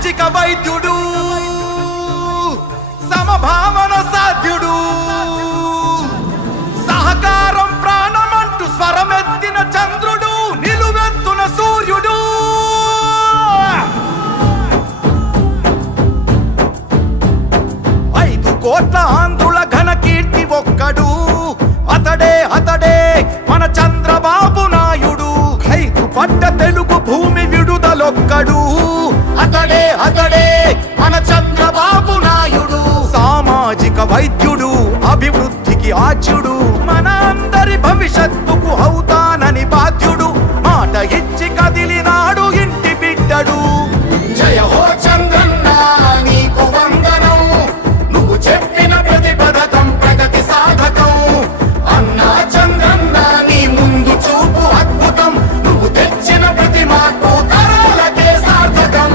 సామాజిక వైద్యుడు, సమభావన సాధ్యుడు, సహకారం ప్రాణమంటూ స్వరమెత్తిన చంద్రుడు, నిలువెత్తున సూర్యుడు. 5 కోట్ల ఆంధ్రుల ఘన కీర్తి ఒక్కడు, అతడే అతడే మన చంద్రబాబు నాయుడు. 5 పట్ట తెలుగు భూమి విడుదలొక్కడు, అతడే అతడే మన చంద్రబాబు నాయుడు. సామాజిక వైద్యుడు, అభివృద్ధికి ఆచ్యుడు, మన అందరి భవిష్యత్తుకు అవుతానని బాధ్యుడు. మాట ఇచ్చి కదిలినాడు ఇంటి బిడ్డడు. జయ హో చంద్రన్న నీకు వందనం, నువ్వు చెప్పిన ప్రతి పథకం ప్రగతి సాధకం. అన్నా చంద్రన్న నీ ముందు చూపు అద్భుతం, నువ్వు తెచ్చిన ప్రతి మార్పు తరాలకే సార్థకం.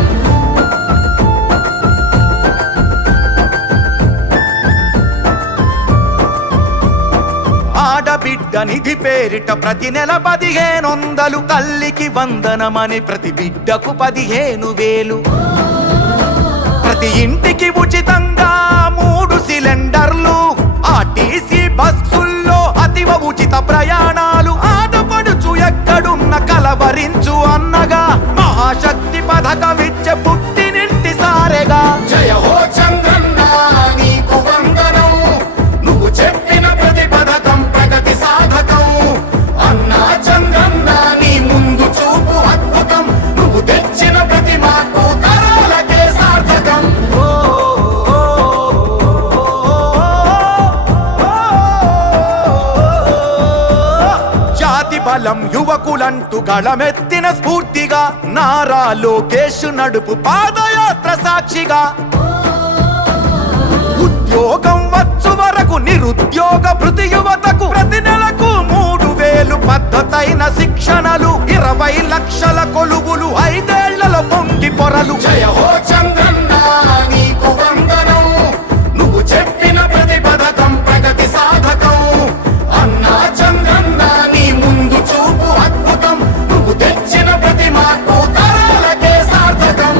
ఆడబిడ్డ నిధి పేరిట ప్రతి నెల 1500, తల్లికి వందనమని ప్రతి బిడ్డకు 15,000. ప్రతి ఇంటికి ఉచితంగా 3 సిలిండర్లు, ఆర్టీసీ బస్సుల్లో అతివ ఉచిత ప్రయాణాలు. ఆడపడుచు ఎక్కడున్న కలవరించు అన్నగా, మహాశక్తి పథకమిచ్చే పుట్టినింటి సారెగా. జయ హో చంద్రన్న నీకు వందనం, నువ్వు చెప్పిన ప్రతి పథకం ప్రగతి సాధకం. అన్నా చంద్రన్న నీ ముందు చూపు అద్భుతం, నువ్వు తెచ్చిన ప్రతి మార్పు తరాలకే సార్థకం. జాతి బలం యువకులంటూ గళమెత్తిన స్ఫూర్తిగా, నారా లోకేష్ నడుపు పాదయాత్ర సాక్షిగా. ఉద్యోగం వచ్చు వరకు నిరుద్యోగ భృతి యువతకు, ప్రతి నెలకు 3,000 పద్ధతైన శిక్షణలు, 20 లక్షల కొలువులు, 5 ఏళ్లలో పొంగి పొరలు. జయ హో చంద్రన్న నీకు వందనం, నువ్వు చెప్పిన ప్రతి పథకం ప్రగతి సాధకం. అన్నా చంద్రన్న నీ ముందు చూపు అద్భుతం, నువ్వు తెచ్చిన ప్రతి మార్పు తరాలకే సార్థకం.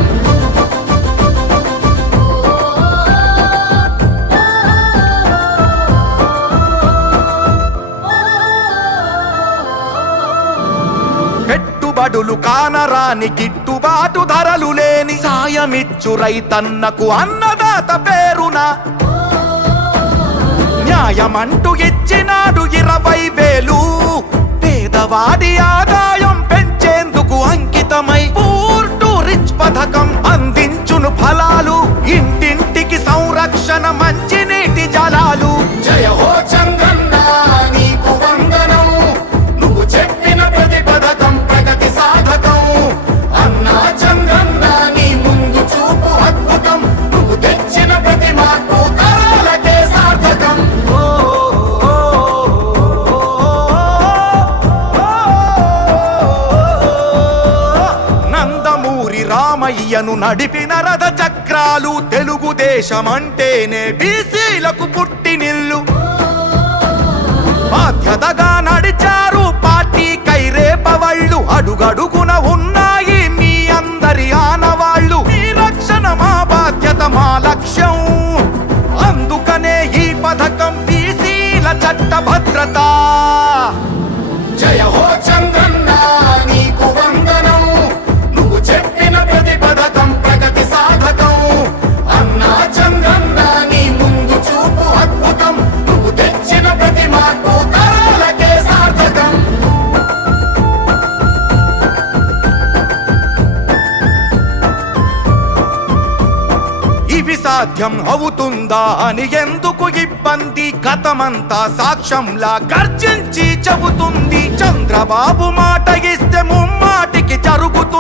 పెట్టుబడులు కానరాని, గిట్టుబాటు ధరలు లేని, సాయమిచ్చు రైతన్నకు అన్నదాత పేరున. న్యాయమంటూ ఇచ్చినాడు 20,000, పేదవాడి ఆదాయం పెంచేందుకు అంకితమై పూర్ టు రిచ్ పథకం అందించును ఫలాలు. ఇంటింటికి సంరక్షణ మంచినీటి జలాలు. జయ హో చంద్రన్న నీకు వందనం, నువ్వు చెప్పిన ప్రతి పథకం ప్రగతి సాధకం. అన్నా చంద్రన్న నీ ముందు చూపు అద్భుతం, నువ్వు తెచ్చిన ప్రతి మార్పు తరాలకే సార్థకం. నందమూరి రామయ్యను నడిపిన రథ చక్రాలు, తెలుగుదేశమంటేనే బీసీలకు పుట్టినిల్లు. బాధ్యతగా నడిచారు పార్టీ కైరేపవళ్ళు, అడుగడుగున ఉన్నాయి మీ అందరి ఆనవాళ్ళు. మీ రక్షణ మా బాధ్యత, మా లక్ష్యం, అందుకనే ఈ పథకం బీసీల చట్ట భద్రత. జయ హో చంద్రన్న నీకు వందనం, నువ్వు చెప్పిన ప్రతి పథకం ప్రగతి సాధకం. అన్నా చంద్రన్న నీ ముందు చూపు అద్భుతం, నువ్వు తెచ్చిన ప్రతి మార్పు తరాలకే సార్థకం. ఇవి సాధ్యం అవుతుందా అని ఎందుకు ఇబ్బంది, గతమంతా సాక్ష్యంలా గర్జించి చెబుతుంది. చంద్రబాబు మాట ఇస్తే ముమ్మాటికి జరుగుతుంది.